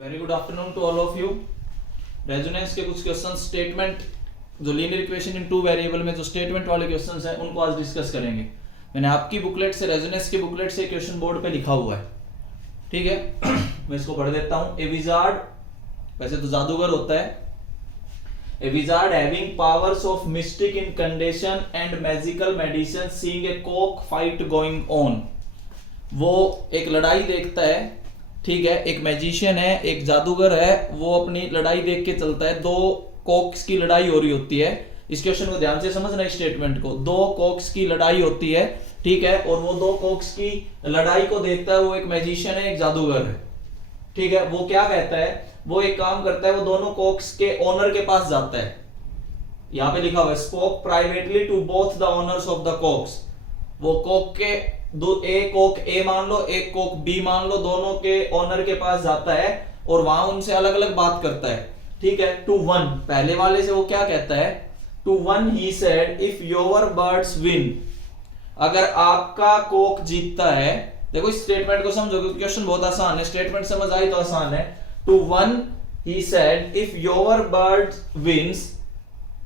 Very good afternoon to all of you. Resonance के कुछ question statement जो linear equation in two variable में जो स्टेटमेंट वाले क्वेश्चंस हैं उनको आज डिस्कस करेंगे। मैंने आपकी बुकलेट से रेजोनेंस की बुकलेट से क्वेश्चन बोर्ड पे लिखा हुआ है, ठीक है। मैं इसको पढ़ देता हूं। ए विजार्ड, वैसे तो जादूगर होता है। A wizard having powers of mystic incantation and magical medicine seeing a cock fight going on. वो एक लड़ाई देखता है, ठीक है। एक मैजिशियन है, एक जादूगर है, वो अपनी लड़ाई देख के चलता है। दो कॉक्स की लड़ाई हो रही होती है। इस क्वेश्चन को ध्यान से समझना, स्टेटमेंट को। दो कॉक्स की लड़ाई होती है, ठीक है। और वो दो कॉक्स की लड़ाई को देखता है। वो एक मैजिशियन है, एक जादूगर है, ठीक है। वो क्या कहता है, वो एक काम करता है, वो दोनों कॉक्स के ओनर के पास जाता है। यहां पे लिखा हुआ है spoke privately to both the owners of the cocks. वो कॉक के दो, एक कॉक ए मान लो, एक कॉक बी मान लो, दोनों के ओनर के पास जाता है और वहां उनसे अलग अलग बात करता है, ठीक है। टू वन, पहले वाले से वो क्या कहता है, to one he said if your birds win, अगर आपका कॉक जीतता है। देखो इस स्टेटमेंट को समझो, क्वेश्चन बहुत आसान है, स्टेटमेंट समझ आई तो आसान है। To one he said if your birds wins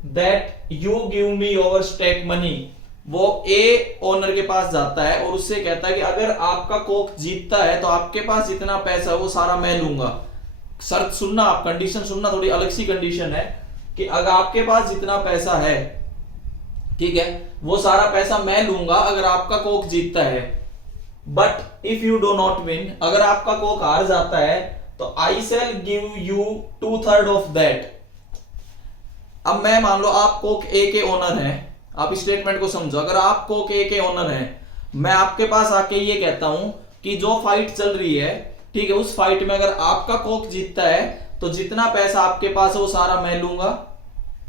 that you give me your stake money. वो ए ओनर के पास जाता है और उससे कहता है कि अगर आपका कॉक जीतता है तो आपके पास जितना पैसा है वो सारा मैं लूंगा। शर्त सुनना आप, कंडीशन सुनना, थोड़ी अलग सी कंडीशन है कि अगर आपके पास जितना पैसा है, ठीक है, वो सारा पैसा मैं लूंगा अगर आपका कॉक जीतता है। But if you do not win, अगर आपका कॉक हार जाता है तो I shall give you 2/3 of that. अब मैं मान लो आप कॉक ए के ओनर हैं, आप स्टेटमेंट को समझो। अगर आप कॉक ए के ओनर हैं, मैं आपके पास आके ये कहता हूं कि जो फाइट चल रही है, ठीक है, उस फाइट में अगर आपका कॉक जीतता है तो जितना पैसा आपके पास है वो सारा मैं लूंगा,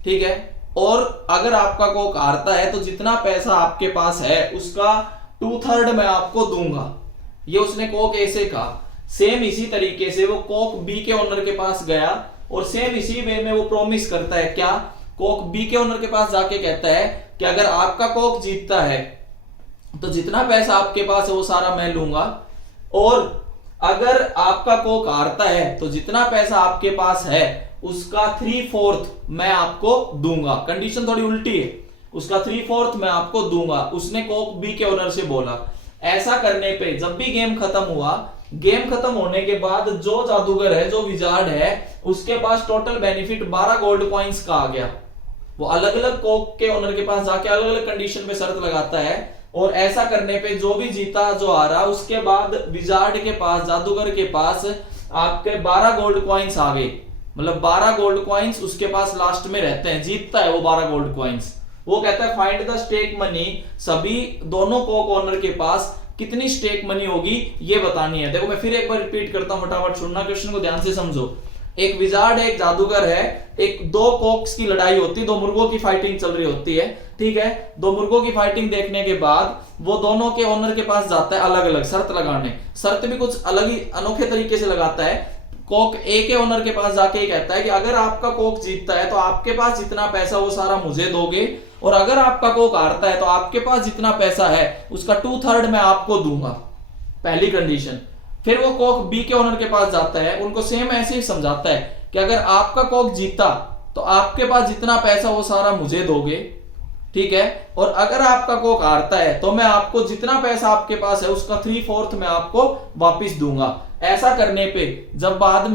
ठीक है। और अगर आपका कॉक हारता है तो जितना पैसा आपके पास है उसका 2/3 मैं आपको दूंगा। ये उसने कॉक ए से कहा। सेम इसी तरीके से वो कॉक बी के ओनर के पास गया और सेम इसी वे में वो प्रॉमिस करता है। क्या, कॉक बी के ओनर के पास जाके कहता है कि अगर आपका कॉक जीतता है तो जितना पैसा आपके पास है वो सारा मैं लूंगा, और अगर आपका कॉक हारता है तो जितना पैसा आपके पास है उसका 3/4 मैं आपको दूंगा। कंडीशन थोड़ी उल्टी है, उसका 3/4 मैं आपको दूंगा, उसने कॉक बी के ओनर से बोला। ऐसा करने पे जब भी गेम खत्म हुआ, गेम खत्म होने के बाद जो जादूगर है, जो विजार्ड है, उसके पास टोटल बेनिफिट 12 गोल्ड कॉइंस का आ गया। वो अलग अलग कॉक के ओनर के पास जाके अलग अलग कंडीशन पे शर्त लगाता है, और ऐसा करने पे जो भी जीता, जो हारा, उसके बाद विजार्ड के पास, जादूगर के पास आपके 12 गोल्ड कॉइंस आ गए। मतलब 12 गोल्ड कॉइंस उसके पास लास्ट में रहते हैं, जीतता है वो 12 गोल्ड कॉइंस। वो कहता है फाइंड द स्टेक मनी, सभी दोनों कॉक ओनर के पास कितनी स्टेक मनी होगी ये बतानी है। देखो मैं फिर एक बार रिपीट करता हूं, फटाफट सुनना, क्वेश्चन को ध्यान से समझो। एक विजार्ड है, एक जादूगर है, एक दो कॉक्स की लड़ाई होती है, दो मुर्गों की फाइटिंग चल रही होती है, ठीक है। दो मुर्गों की फाइटिंग देखने के बाद वो दोनों के ओनर के पास जाता है अलग अलग शर्त लगाने। शर्त भी कुछ अलग ही अनोखे तरीके से लगाता है। कॉक ए के ओनर के पास जाके ये कहता है कि अगर आपका कॉक जीतता है तो आपके पास जितना पैसा वो सारा मुझे दोगे, और अगर आपका कॉक हारता है तो आपके पास जितना पैसा है उसका 2/3 मैं आपको दूंगा। पहली कंडीशन। फिर वो कॉक बी के ओनर के पास जाता है, उनको सेम ऐसे ही समझाता है कि अगर आपका कॉक जीता तो आपके पास जितना पैसा वो सारा मुझे दोगे, ठीक है। और अगर आपका कॉक हारता है तो मैं आपको जितना पैसा आपके पास है उसका 3/4 मैं आपको वापिस दूंगा। ऐसा करने पे जब बाद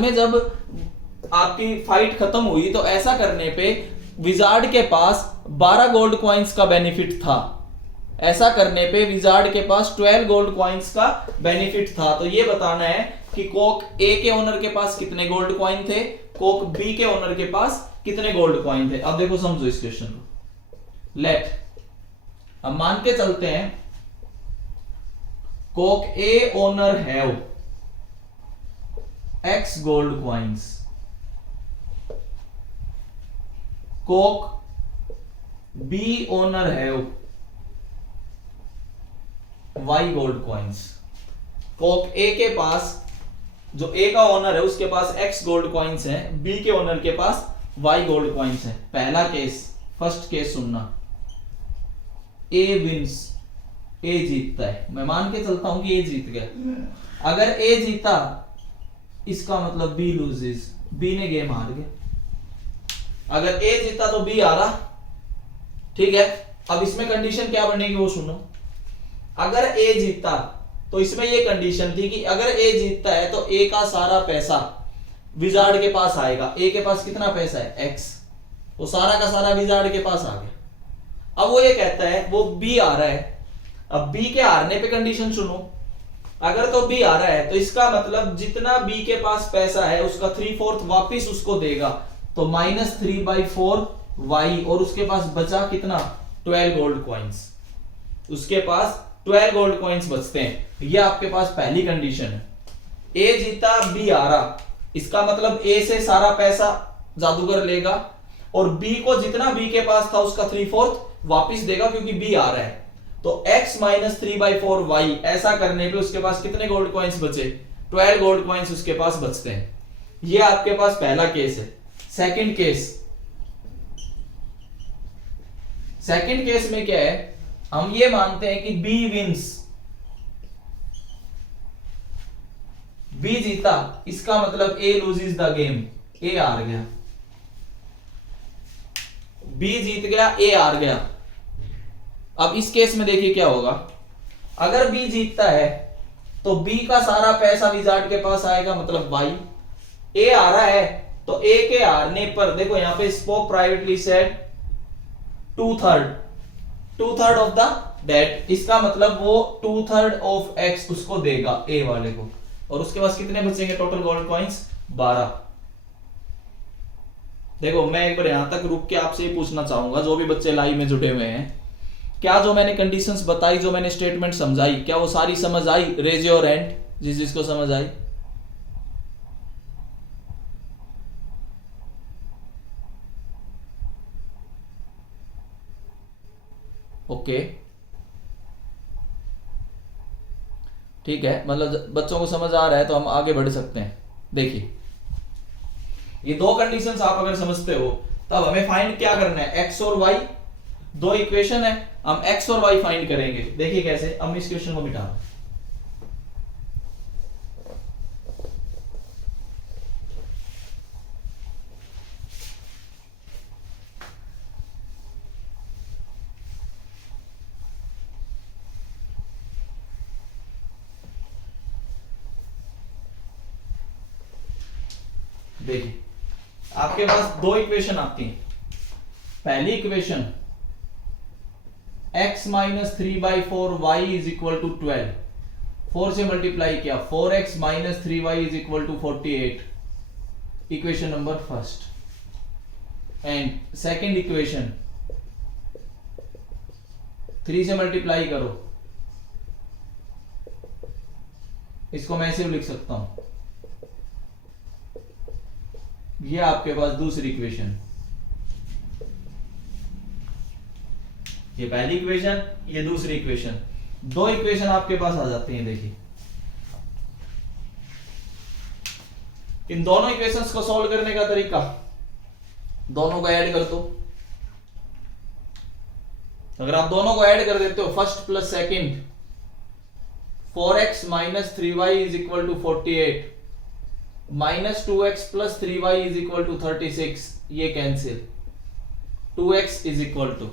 में जब आपकी फाइट खत्म हुई तो ऐसा करने पे विजार्ड के पास 12 गोल्ड कॉइंस का बेनिफिट था। ऐसा करने पे विजार्ड के पास 12 गोल्ड कॉइंस का बेनिफिट था। तो ये बताना है कि कॉक ए के ओनर के पास कितने गोल्ड कॉइन थे, कॉक बी के ओनर के पास कितने गोल्ड कॉइन थे। अब देखो समझो इस क्वेश्चन को। लेट, अब मान के चलते हैं cock A owner have X gold coins, cock B owner have Y gold coins. Cock A के पास, जो ए का ओनर है उसके पास X गोल्ड कॉइंस हैं, बी के ओनर के पास Y गोल्ड कॉइंस हैं। पहला केस, फर्स्ट केस सुनना। ए विंस, ए जीतता है, मैं मान के चलता हूं कि ए जीत गया। अगर ए जीता इसका मतलब बी लूजेस, बी ने गेम हार गया। अगर ए जीता तो बी हारा, ठीक है। अब इसमें कंडीशन क्या बनेगी वो सुनो। अगर ए जीता तो इसमें ये कंडीशन थी कि अगर ए जीतता है तो ए का सारा पैसा विजार्ड के पास आएगा। ए के पास कितना पैसा है, एक्स, वो सारा का सारा विजार्ड के पास आ गया। अब वो ये कहता है वो बी आ रहा है। अब बी के हारने पे कंडीशन सुनो, अगर तो बी आ रहा है तो इसका मतलब जितना बी के पास पैसा है उसका 3/4 वापिस उसको देगा, तो -3/4 वाई, और उसके पास बचा कितना, 12 गोल्ड कॉइन्स। उसके पास 12 गोल्ड कॉइन्स बचते हैं। ये आपके पास पहली कंडीशन है। ए जीता बी हारा, इसका मतलब ए से सारा पैसा जादूगर लेगा और बी को जितना बी के पास था उसका 3/4 वापिस देगा क्योंकि बी आ रहा है। तो x - 3/4 y, ऐसा करने पे उसके पास कितने गोल्ड कॉइन्स बचे, 12 गोल्ड कॉइन्स उसके पास बचते हैं। ये आपके पास पहला केस है। सेकंड केस में क्या है, हम ये मानते हैं कि B विंस, B जीता, इसका मतलब A loses the game, A हार गया। B जीत गया, A हार गया। अब इस केस में देखिए क्या होगा, अगर B जीतता है तो B का सारा पैसा विजार्ड के पास आएगा, मतलब Y। A हारा है तो A के हारने पर देखो यहां पे spoke privately said 2/3 of the debt, इसका मतलब वो 2/3 ऑफ x उसको देगा A वाले को, और उसके पास कितने बचेंगे टोटल गोल्ड कॉइन्स, 12। देखो मैं एक बार यहां तक रुक के आपसे ये पूछना चाहूंगा, जो भी बच्चे लाइव में जुटे हुए हैं, क्या जो मैंने कंडीशंस बताई, जो मैंने स्टेटमेंट समझाई, क्या वो सारी समझ आई? रेज योर हैंड जिसको समझ आई। ओके, ठीक है, मतलब बच्चों को समझ आ रहा है तो हम आगे बढ़ सकते हैं। देखिए ये दो कंडीशंस आप अगर समझते हो तब हमें फाइंड क्या करना है, एक्स और वाई, दो इक्वेशन है, हम एक्स और वाई फाइंड करेंगे। देखिए कैसे, हम इस क्वेश्चन को मिटा दें। देखिए आपके पास दो इक्वेशन आती हैं। पहली equation x - 3/4 y is equal to 12, 4 से मल्टीप्लाई किया, 4x - 3y is equal to 48, equation number first. And second equation 3 से मल्टीप्लाई करो, इसको मैं ऐसे लिख सकता हूं, ये आपके पास दूसरी इक्वेशन, ये पहली इक्वेशन, ये दूसरी इक्वेशन, दो इक्वेशन आपके पास आ जाती हैं। देखिए इन दोनों इक्वेशंस को सॉल्व करने का तरीका, दोनों को ऐड कर दो। अगर आप दोनों को ऐड कर देते हो, first plus second, 4x - 3y is equal to 48, -2x + 3y is equal to 36, ये cancel, 2x is equal to,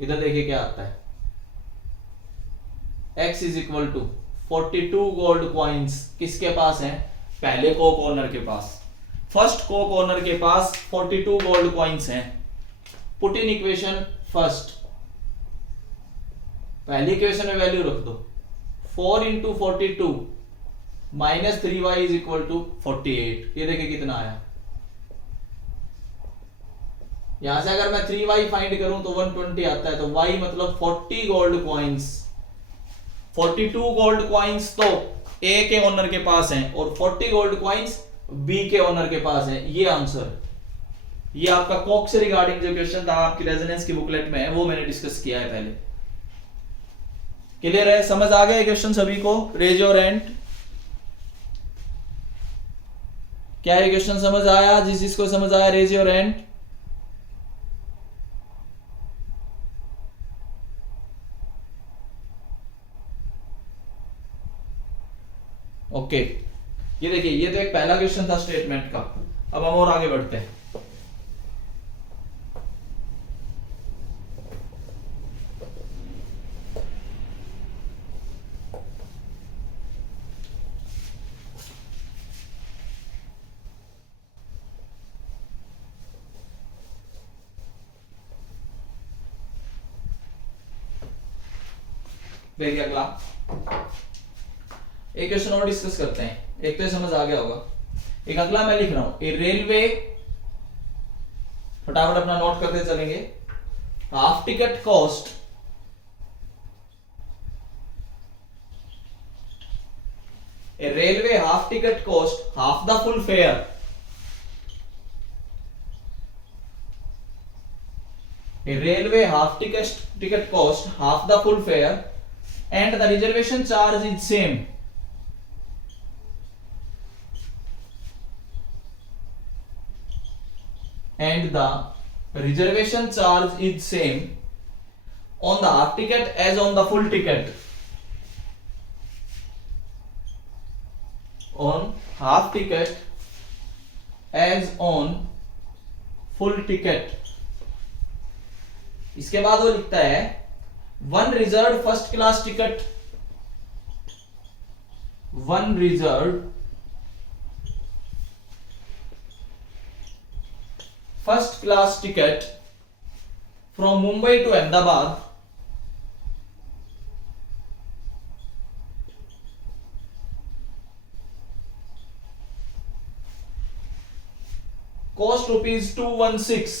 इधर देखिए क्या आता है, x is equal to 42 gold coins किसके पास है, पहले को कॉर्नर के पास, फर्स्ट को कॉर्नर के पास 42 गोल्ड कॉइन्स हैं। पुट इन इक्वेशन फर्स्ट, पहली इक्वेशन में वैल्यू रख दो, 4 × 42 -3y इज इक्वल टू 48, ये देखिए कितना आया। यहां से अगर मैं 3y फाइंड करूं तो 120 आता है, तो y मतलब 40 गोल्ड कॉइन्स, 42 गोल्ड कॉइन्स तो A के ओनर के पास हैं और 40 गोल्ड कॉइन्स B के ओनर के पास हैं। ये आंसर, ये आपका कोक से रिगार्डिंग जो क्वेश्चन था आपकी रेजोनेंस की बुकलेट में है, वो मैंने डिस्कस किया है पहले। क्लियर है, समझ आ गया क्वेश्चन सभी को? Raise your hand. क्या ये क्वेश्चन समझ आया? जिसको समझ आया रेज योर हैंड। ओके, ये देखिए, ये तो एक पहला क्वेश्चन था स्टेटमेंट का। अब हम और आगे बढ़ते हैं। देखिए अगला एक क्वेश्चन और डिस्कस करते हैं। एक तो समझ आ गया होगा। एक अगला मैं लिख रहा हूं, ए रेलवे, फटाफट अपना नोट करते चलेंगे। Half ticket cost, A railway half ticket cost half the full fair, a railway half ticket cost half the full fare and the reservation charge is same, and the reservation charge is same on the half ticket as on the full ticket, on half ticket as on full ticket। इसके बाद वो लिखता है one reserve first class ticket, one reserve first class ticket from Mumbai to Ahmedabad cost ₹216,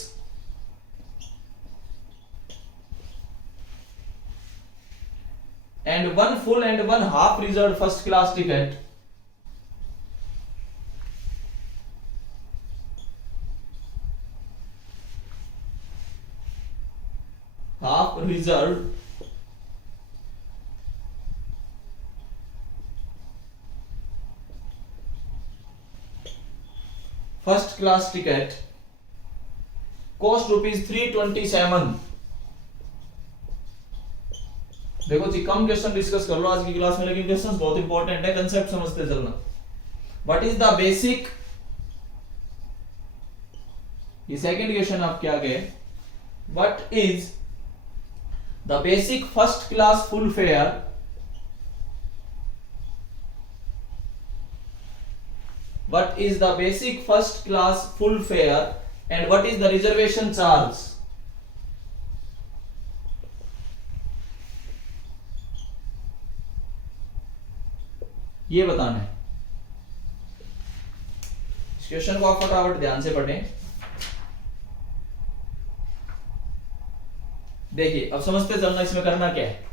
and one full and one half reserved first class ticket half reserved first class ticket cost ₹327। देखो जी, कम question discuss कर लो आज की class में, लेकिन questions बहुत important है, concept समझते चलना। व्हाट इज द बेसिक, ये सेकंड क्वेश्चन आपके आगे, what is the basic first class full fair, what is the basic first class full fair and what is the reservation charge. ये बताना है। इस क्वेश्चन को आप फटाफट ध्यान से पढ़ें। देखिए अब समझते चलना इसमें करना क्या है।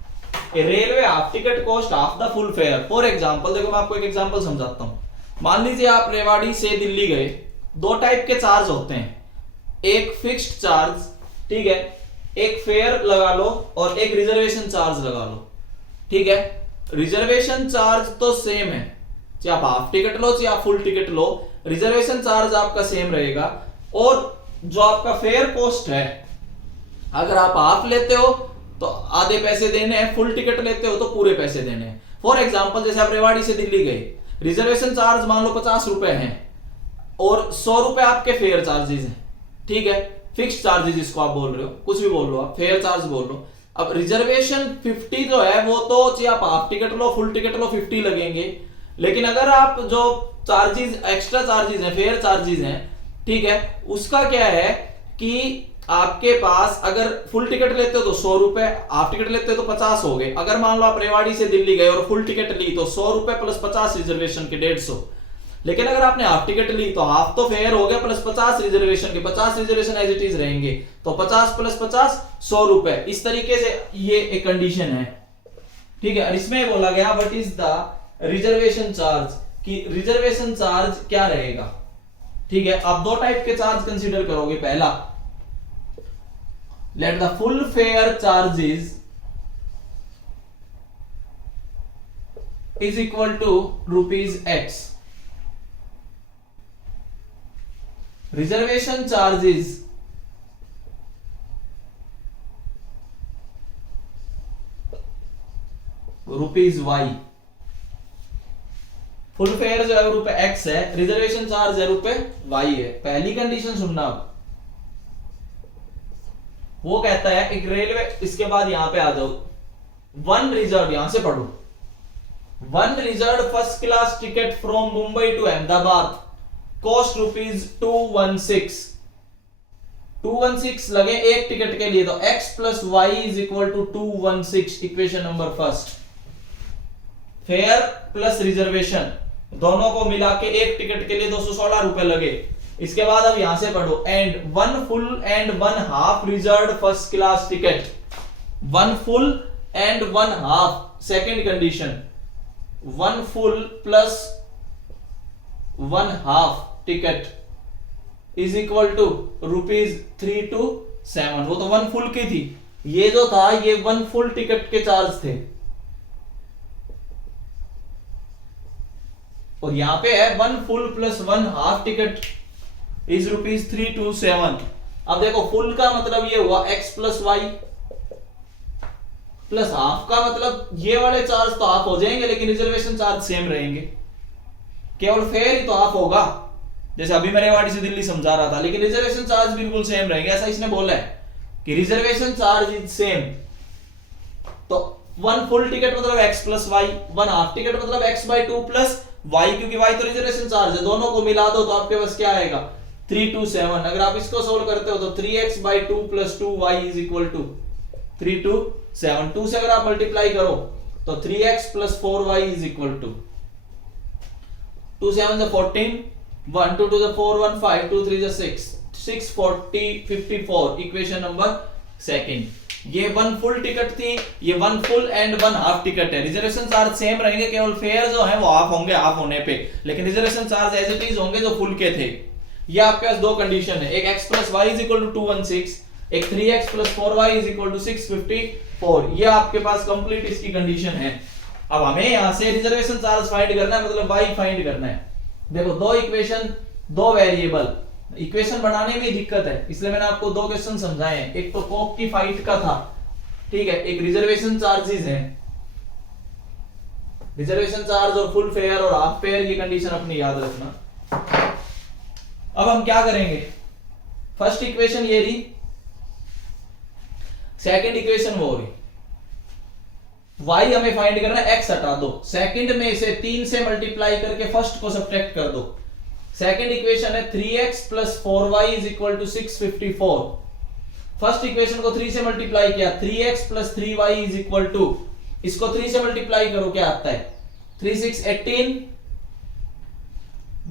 Railway half ticket cost half the full fair. For example देखो, मैं आपको एक एग्जांपल समझाता हूं। मान लीजिए आप रेवाड़ी से दिल्ली गए, दो टाइप के चार्ज होते हैं, एक फिक्स्ड चार्ज, ठीक है, एक फेयर लगा लो और एक रिजर्वेशन चार्ज लगा लो, ठीक है। रिजर्वेशन चार्ज तो सेम है, चाहे आप हाफ टिकट लो चाहे आप फुल टिकट लो, रिजर्वेशन चार्ज आपका सेम रहेगा। और जो आपका फेयर कॉस्ट है, अगर आप हाफ लेते हो तो आधे पैसे देने हैं, फुल टिकट लेते हो तो पूरे पैसे देने हैं। फॉर एग्जांपल जैसे आप रेवाड़ी से दिल्ली गए, रिजर्वेशन चार्ज मान लो 50 रुपए हैं और 100 रुपए आपके फेयर चार्जेस हैं, ठीक है, फिक्स्ड चार्जेस जिसको आप बोल रहे हो, कुछ भी बोल लो आप, फेयर चार्ज बोल लो। अब रिजर्वेशन 50 जो है वो तो चाहे आप हाफ टिकट लो फुल टिकट लो 50 लगेंगे, लेकिन अगर आप जो चार्जेस एक्स्ट्रा चार्जेस हैं, फेयर चार्जेस हैं, ठीक है, उसका क्या है कि आपके पास अगर फुल टिकट लेते हो तो 100 रुपए, हाफ टिकट लेते हो तो 50 हो गए। अगर मान लो आप रेवाड़ी से दिल्ली गए और फुल टिकट ली तो 100 रुपए प्लस 50 रिजर्वेशन के 150। लेकिन अगर आपने हाफ टिकट ली तो हाफ तो फेयर हो गया प्लस 50 रिजर्वेशन के, 50 रिजर्वेशन एज इट इज रहेंगे, तो 50 प्लस 50 100 रुपए। इस तरीके से ये एक कंडीशन है, ठीक है। और इसमें बोला गया what is the reservation charge, कि रिजर्वेशन चार्ज क्या रहेगा, ठीक है। आप दो टाइप के चार्ज कंसीडर करोगे। पहला, let the full fare charges is equal to ₹X, reservation charges ₹Y। Full fare जो है रुपए एक्स है, रिजर्वेशन चार्ज है रुपए वाई है। पहली कंडीशन सुनना आप, वो कहता है एक रेलवे, इसके बाद यहां पे आ जाओ, वन रिजर्व, यहां से पढ़ो, one reserve first class ticket from Mumbai to Ahmedabad cost ₹216 216 लगे एक टिकट के लिए, तो x plus y is equal to 216, equation number first. Fare plus reservation दोनों को मिला के एक टिकट के लिए 216 रुपए लगे। इसके बाद अब यहां से पढ़ो, and one full and one half reserve first class ticket, one full and one half, second condition, one full plus one half ticket is equal to ₹327। वो तो वन फुल की थी, ये जो था ये वन फुल टिकट के charge थे, और यहां पे है one full plus one half ticket is ₹327। अब देखो फुल का मतलब ये हुआ x plus y, plus half का मतलब ये वाले चार्ज तो हाफ हो जाएंगे लेकिन रिजर्वेशन चार्ज सेम रहेंगे, केवल फेयर ही तो हाफ होगा, जैसे अभी मैं रेवाड़ी से दिल्ली समझा रहा था, लेकिन रिजर्वेशन चार्ज बिल्कुल सेम रहेंगे, ऐसा इसने बोला है कि रिजर्वेशन चार्ज इज सेम। तो वन फुल टिकट मतलब x plus y, one half ticket मतलब x/2 प्लस y, क्योंकि y तो रिजर्वेशन चार्ज है, दोनों को मिला दो तो आपके पास क्या आएगा 327। अगर आप इसको सोल्व करते हो तो 3x/2 plus 2y is equal to 327। 2 से अगर आप मल्टीप्लाई करो तो 3x plus 4y is equal to 2 7 14, 1 2 2 4 1 5 2 3 6 6 40 54, equation number second. ये वन फुल टिकट थी, ये one full and one half ticket है, रिजर्वेशन चार्ज सेम रहेंगे, केवल फेयर जो है वो हाफ होंगे हाफ होने पे, लेकिन reservation charge as it is होंगे जो फुल के थे। ये आपके पास दो कंडीशन है, एक x plus y is equal to 216, एक 3x plus 4y is equal to 654। ये आपके पास कंप्लीट इसकी कंडीशन है। अब हमें यहां से रिजर्वेशन चार्ज फाइंड करना है, मतलब y फाइंड करना है। देखो दो इक्वेशन, दो वेरिएबल, इक्वेशन बनाने में दिक्कत है, इसलिए मैंने आपको दो क्वेश्चन समझाए हैं, एक तो कोक की फाइट का था, ठीक है, एक रिजर्वेशन चार्जेस है, रिजर्वेशन चार्ज और फुल फेयर और हाफ फेयर की कंडीशन अपनी याद रखना। अब हम क्या करेंगे, फर्स्ट इक्वेशन ये रही, सेकंड इक्वेशन वो रही, y हमें फाइंड करना है, x हटा दो, सेकंड में से 3 से मल्टीप्लाई करके फर्स्ट को सब्ट्रैक्ट कर दो। सेकंड इक्वेशन है 3x plus 4y is equal to 654। First equation को 3 से मल्टीप्लाई किया, 3x plus 3y is equal to, इसको 3 से मल्टीप्लाई करो क्या आता है, 3 6 18,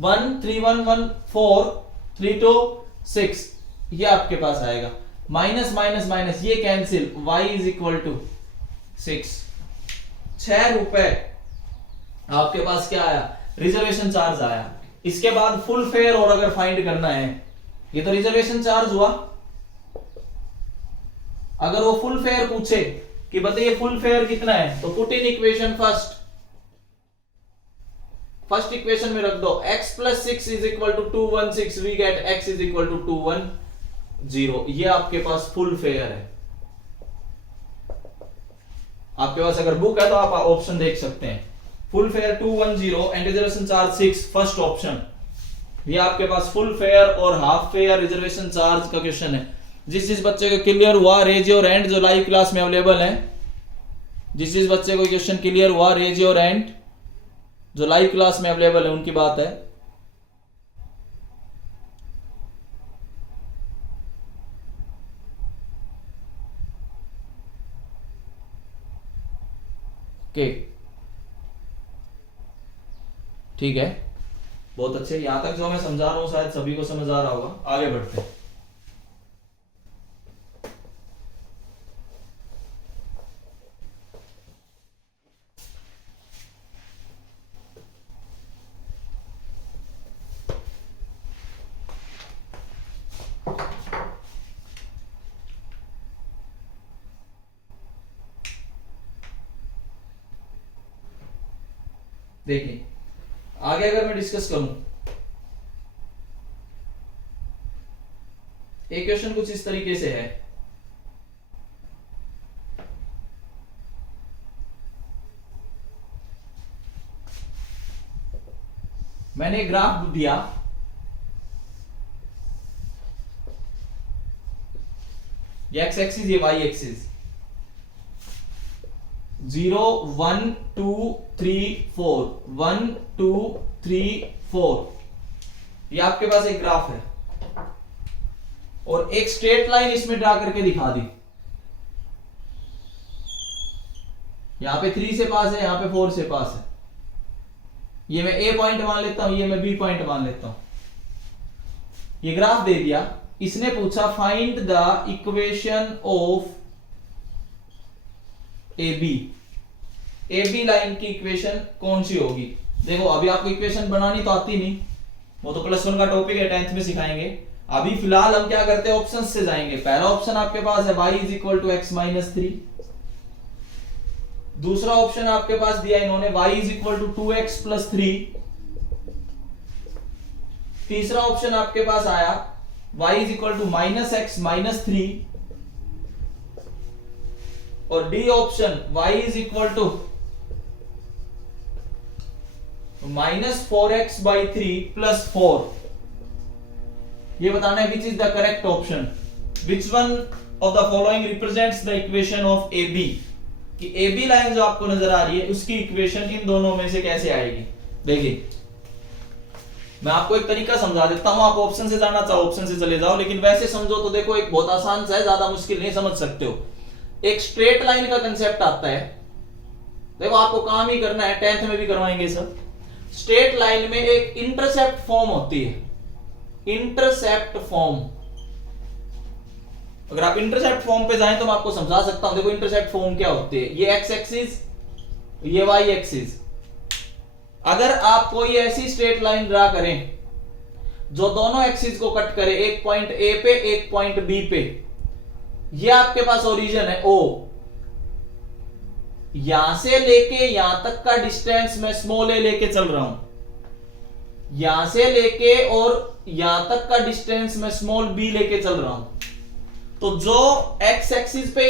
1 3 1 1 4 3 2 6, ये आपके पास आएगा, माइनस माइनस माइनस ये cancel, y is equal to 6। 6 रुपए आपके पास क्या आया, रिजर्वेशन चार्ज आया। इसके बाद फुल फेयर और अगर फाइंड करना है, ये तो रिजर्वेशन चार्ज हुआ, अगर वो फुल फेयर पूछे कि बताइए फुल फेयर कितना है, तो put in equation first, first equation में रख दो, x plus 6 is equal to 216, we get x is equal to 210। ये आपके पास फुल फेयर है। आपके पास अगर बुक है तो आप ऑप्शन देख सकते हैं, full fair 210 and reservation charge 6, first option. ये आपके पास फुल फेयर और हाफ फेयर रिजर्वेशन चार्ज का क्वेश्चन है। जिस बच्चे को क्लियर हुआ रेज योर हैंड, जो लाइव क्लास में अवेलेबल है, जिस बच्चे को क्वेश्चन क्लियर हुआ रेज योर हैंड, जो लाइव क्लास में अवेलेबल है उनकी बात है। ओके ठीक है, बहुत अच्छे, यहां तक जो मैं समझा रहा हूं शायद सभी को समझ आ रहा होगा। आगे बढ़ते हैं। देखिए आगे अगर मैं डिस्कस करूं, एक क्वेश्चन कुछ इस तरीके से है, मैंने ग्राफ दिया, ये एक्स एक्सिस ये वाई एक्सिस, 0 1 2 3 4 1 2 3 4, ये आपके पास एक ग्राफ है और एक स्ट्रेट लाइन इसमें ड्रा करके दिखा दी। यहां पे 3 से पास है, यहां पे 4 से पास है, ये मैं ए पॉइंट मान लेता हूं, ये मैं बी पॉइंट मान लेता हूं। ये ग्राफ दे दिया, इसने पूछा find the equation of A B line की इक्वेशन कौन सी होगी। देखो अभी आपको इक्वेशन बनानी तो आती नहीं, वो तो +1 का टॉपिक है, 10th में सिखाएंगे। अभी फिलहाल हम क्या करते हैं, ऑप्शंस से जाएंगे। पहला ऑप्शन आपके पास है y = x - 3, दूसरा ऑप्शन आपके पास दिया इन्होंने y = 2x + 3, तीसरा ऑप्शन आपके पास आया y = -x - 3, और डी ऑप्शन y = -4x/3 + 4। ये बताना है which is the correct option, which one of the following represents the equation of A B, कि ए बी लाइन जो आपको नजर आ रही है उसकी इक्वेशन इन दोनों में से कैसे आएगी। देखिए मैं आपको एक तरीका समझा देता हूं, आप ऑप्शन से जाना चाहो ऑप्शन से चले जाओ, लेकिन वैसे समझो तो देखो एक बहुत आसान सा है, ज्यादा मुश्किल नहीं, समझ सकते हो। एक स्ट्रेट लाइन का कंसेप्ट आता है, देखो आपको काम ही करना है, 10th में भी करवाएंगे सर। स्ट्रेट लाइन में एक इंटरसेप्ट फॉर्म होती है, इंटरसेप्ट फॉर्म। अगर आप इंटरसेप्ट फॉर्म पे जाएं तो मैं आपको समझा सकता हूं। देखो इंटरसेप्ट फॉर्म क्या होती है, ये एक्स एक्सिस, ये वाई एक्सिस। अगर आप कोई ऐसी स्ट्रेट लाइन ड्रा करें जो दोनों एक्सिस को कट करे, एक पॉइंट ए पे एक पॉइंट बी पे, ये आपके पास ओरिजिन है ओ, यहां से लेके यहां तक का डिस्टेंस मैं स्मॉल ए लेके चल रहा हूं, यहां से लेके और यहां तक का डिस्टेंस मैं स्मॉल बी लेके चल रहा हूं। तो जो एक्स एक्सिस पे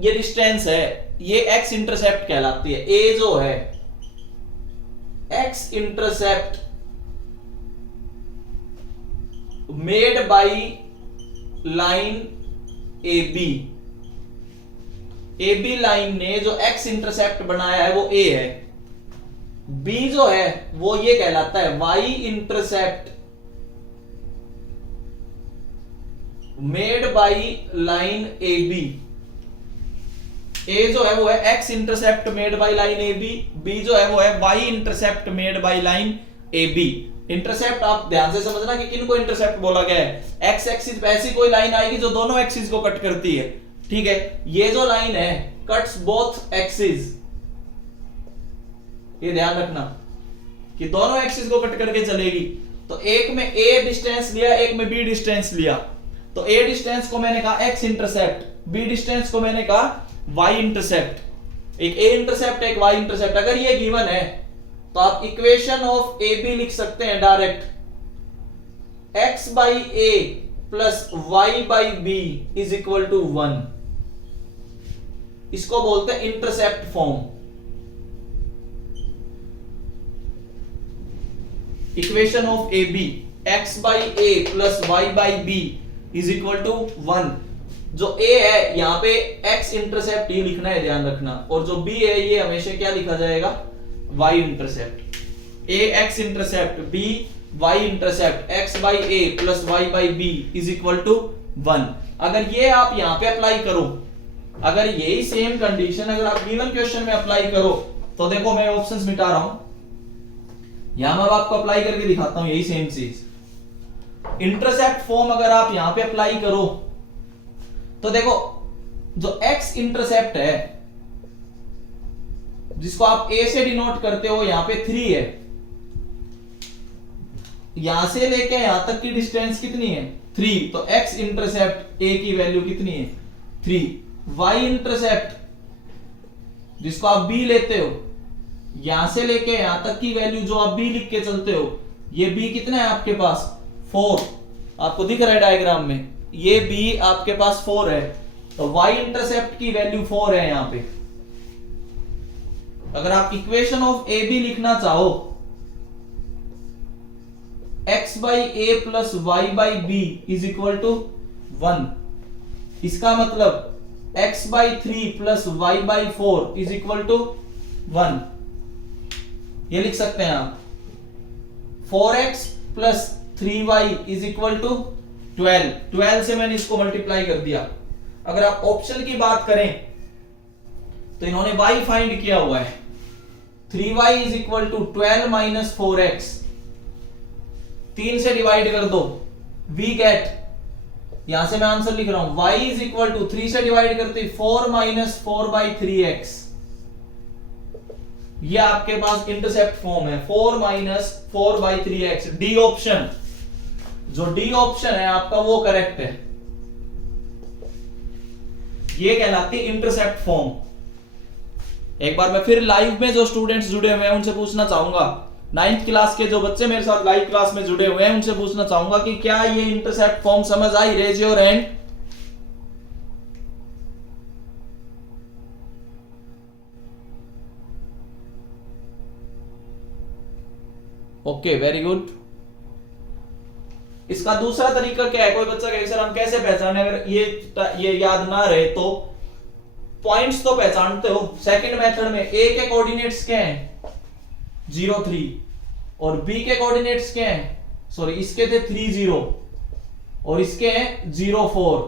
ये डिस्टेंस है ये एक्स इंटरसेप्ट कहलाती है। ए जो है x intercept made by line A B line ने जो एक्स इंटरसेप्ट बनाया है वो ए है, बी जो है वो ये कहलाता है Y intercept made by line A B. A जो है वो है x intercept made by line A B जो है वो है Y intercept made by line A B. Intercept आप ध्यान से समझना कि किनको इंटरसेप्ट बोला गया है। एक्स एक्सिस पे ऐसी कोई लाइन आएगी जो दोनों एक्सिस को कट करती है, ठीक है। ये जो लाइन है कट्स बोथ एक्सिस, ये ध्यान रखना कि दोनों एक्सिस को कट करके चलेगी। तो एक में ए डिस्टेंस लिया, एक में बी डिस्टेंस लिया, तो ए डिस्टेंस को मैंने कहा एक्स इंटरसेप्ट, बी डिस्टेंस को मैंने कहा वाई इंटरसेप्ट। एक ए इंटरसेप्ट एक वाई इंटरसेप्ट। अगर ये गिवन है तो आप इक्वेशन ऑफ ए बी लिख सकते हैं direct, x by a plus y by b is equal to 1। इसको बोलते हैं intercept form. Equation of A B, x by a plus y by b is equal to 1। जो a है यहां पे x इंटरसेप्ट ये लिखना है, ध्यान रखना, और जो b है ये हमेशा क्या लिखा जाएगा, y intercept. a x intercept, b y intercept, x by a plus y by b is equal to 1। अगर ये आप यहां पे अप्लाई करो, अगर यही सेम कंडीशन अगर आप गिवन क्वेश्चन में अप्लाई करो, तो देखो मैं ऑप्शंस मिटा रहा हूं, यहां मैं आपको अप्लाई करके दिखाता हूं यही सेम चीज। इंटरसेप्ट फॉर्म अगर आप यहां पे अप्लाई करो तो देखो जो x इंटरसेप्ट है जिसको आप a से डिनोट करते हो, यहां पे 3 है, यहां से लेके यहां तक की डिस्टेंस कितनी है 3, तो x इंटरसेप्ट a की वैल्यू कितनी है 3। y इंटरसेप्ट जिसको आप b लेते हो, यहां से लेके यहां तक की वैल्यू जो आप b लिख के चलते हो, ये b कितना है आपके पास 4, आपको दिख रहा है डायग्राम में, ये b आपके पास 4 है, तो y इंटरसेप्ट की वैल्यू 4 है यहां पे। अगर आप इक्वेशन ऑफ ए बी लिखना चाहो x by a plus y by b is equal to 1। इसका मतलब x by 3 plus y by 4 is equal to 1। ये लिख सकते हैं आप 4x plus 3y is equal to 12 से मैंने इसको मल्टीप्लाई कर दिया। अगर आप ऑप्शन की बात करें तो इन्होंने y फाइंड किया हुआ है, 3y is equal to 12 minus 4x, 3 से डिवाइड कर दो, वी गेट, यहां से मैं आंसर लिख रहा हूं, y इज इक्वल टू 3 से डिवाइड करते 4 माइनस 4 बाई 3x। ये आपके पास इंटरसेप्ट फॉर्म है, 4 minus 4 by 3x। D option, जो डी ऑप्शन है आपका वो करेक्ट है, ये कहलाती है इंटरसेप्ट फॉर्म। एक बार मैं फिर लाइव में जो स्टूडेंट्स जुड़े हुए हैं उनसे पूछना चाहूंगा, 9th क्लास के जो बच्चे मेरे साथ लाइव क्लास में जुड़े हुए हैं उनसे पूछना चाहूंगा कि क्या ये इंटरसेप्ट फॉर्म समझ आई? Raise your hand. Okay, very good. इसका दूसरा तरीका क्या है? कोई बच्चा कहे सर हम कैसे पहचाने, अगर ये याद ना रहे तो पॉइंट्स तो पहचानते हो। सेकंड मेथड में ए के कोऑर्डिनेट्स क्या हैं? 0 3, और बी के कोऑर्डिनेट्स क्या हैं? सॉरी, इसके थे 3 0 और इसके हैं 0 4।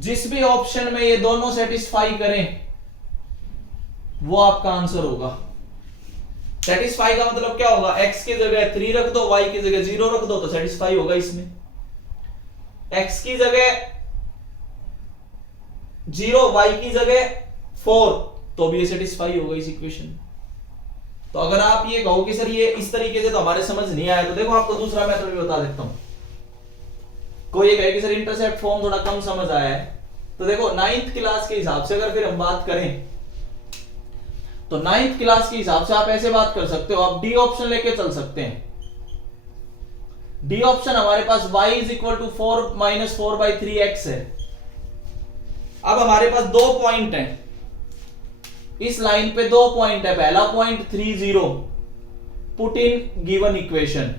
जिस भी ऑप्शन में ये दोनों सेटिस्फाई करें वो आपका आंसर होगा। सेटिस्फाई का मतलब क्या होगा? x की जगह 3 रख दो, y की जगह 0 रख दो तो सेटिस्फाई होगा। इसमें x की जगह 0, y की जगह 4 तो भी ये सेटिस्फाई होगा इस इक्वेशन। तो अगर आप ये कहो कि सर ये इस तरीके से तो हमारे समझ नहीं आया, तो देखो आपको दूसरा मेथड भी बता देता हूं। कोई ये कहे कि सर इंटरसेप्ट फॉर्म थोड़ा कम समझ आया है, तो देखो 9th क्लास के हिसाब से अगर फिर हम बात करें तो 9th क्लास के हिसाब से आप ऐसे बात कर सकते हो, आप डी ऑप्शन लेके चल सकते हैं। डी ऑप्शन हमारे पास y is equal to 4 minus 4 by 3x है। अब हमारे पास 2 पॉइंट हैं, इस लाइन पे 2 पॉइंट है। पहला point 3 0, put in given equation.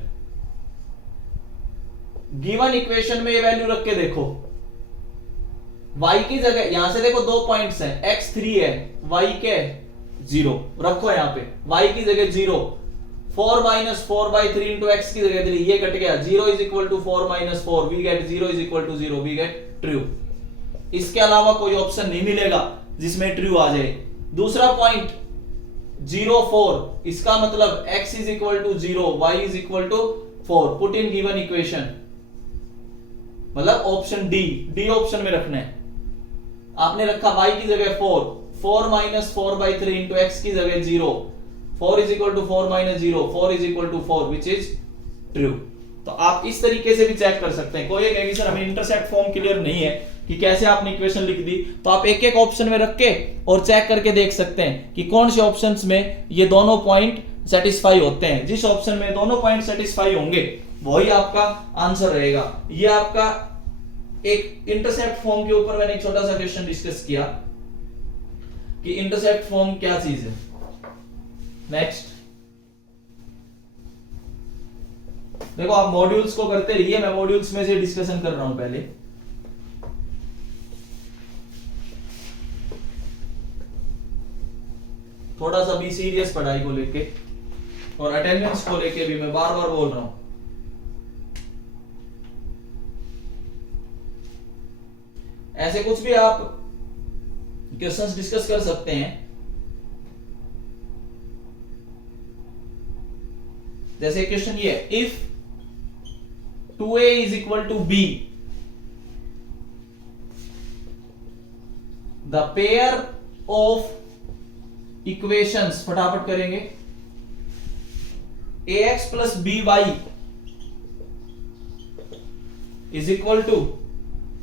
Given equation में ये वैल्यू रख के देखो, y की जगह यहां से देखो 2 पॉइंट्स हैं, x 3 है, y के 0 रखो यहां पे, y की जगह 0, 4 माइनस 4 बाई 3 इंटू एक्स की जगह 3, ये कट गया, 0 is equal to 4 minus 4, we get 0 is equal to 0, we get true. इसके अलावा कोई ऑप्शन नहीं मिलेगा जिसमें ट्रू आ जाए। दूसरा पॉइंट 0 4, इसका मतलब x is equal to 0, y is equal to 4, put in given equation, मतलब ऑप्शन डी ऑप्शन में रखना है। आपने रखा y की जगह 4 माइनस 4 बाई 3 इंटू एक्स की जगह 0, 4 is equal to 4 minus 0, 4 is equal to 4, which is true. तो आप इस तरीके से भी चेक कर सकते हैं। कोई कहेगी सर हमें इंटरसेप्ट फॉर्म क्लियर नहीं है कि कैसे आपने इक्वेशन लिख दी, तो आप एक एक ऑप्शन में रख के और चेक करके देख सकते हैं कि कौन से ऑप्शंस में ये दोनों पॉइंट सेटिस्फाई होते हैं। जिस ऑप्शन में दोनों पॉइंट सेटिस्फाई होंगे वही आपका आंसर रहेगा। ये आपका एक इंटरसेप्ट फॉर्म के ऊपर मैंने एक छोटा सा क्वेश्चन डिस्कस किया कि इंटरसेप्ट फॉर्म क्या चीज है। नेक्स्ट देखो, आप मॉड्यूल्स को करते रहिए, मैं मॉड्यूल्स में से डिस्कशन कर रहा हूं पहले। थोड़ा सा भी सीरियस पढ़ाई को लेके और अटेंडेंस को लेके भी मैं बार बार बोल रहा हूं। ऐसे कुछ भी आप क्वेश्चंस डिस्कस कर सकते हैं, जैसे क्वेश्चन ये है, if 2a is equal to b, the pair of equations, फटाफट करेंगे, ax plus by is equal to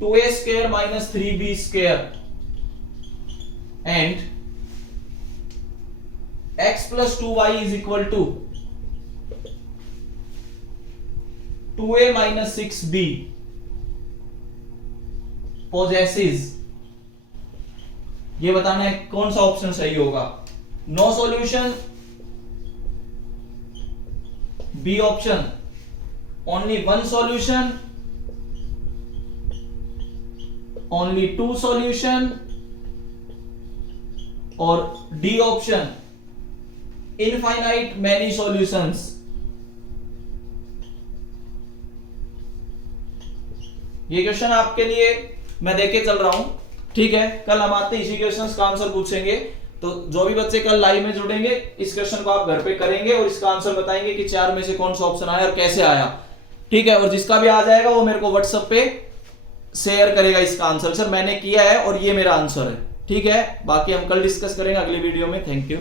2a square minus 3b square and x plus 2y is equal to 2a minus 6b possesses, ये बताना है कौन सा option सही होगा। No solution, B option only one solution, only two solution, और D option infinite many solutions. ये question आपके लिए मैं देके चल रहा हूं, ठीक है। कल हम आते हैं इसी क्वेश्चन का आंसर पूछेंगे, तो जो भी बच्चे कल लाइव में जुड़ेंगे इस क्वेश्चन को आप घर पे करेंगे और इसका आंसर बताएंगे कि चार में से कौन सा ऑप्शन आया और कैसे आया, ठीक है। और जिसका भी आ जाएगा वो मेरे को व्हाट्सएप पे शेयर करेगा इसका आंसर, सर मैंने किया है और ये मेरा आंसर है, ठीक है। बाकी हम कल डिस्कस करेंगे अगली वीडियो में। Thank you.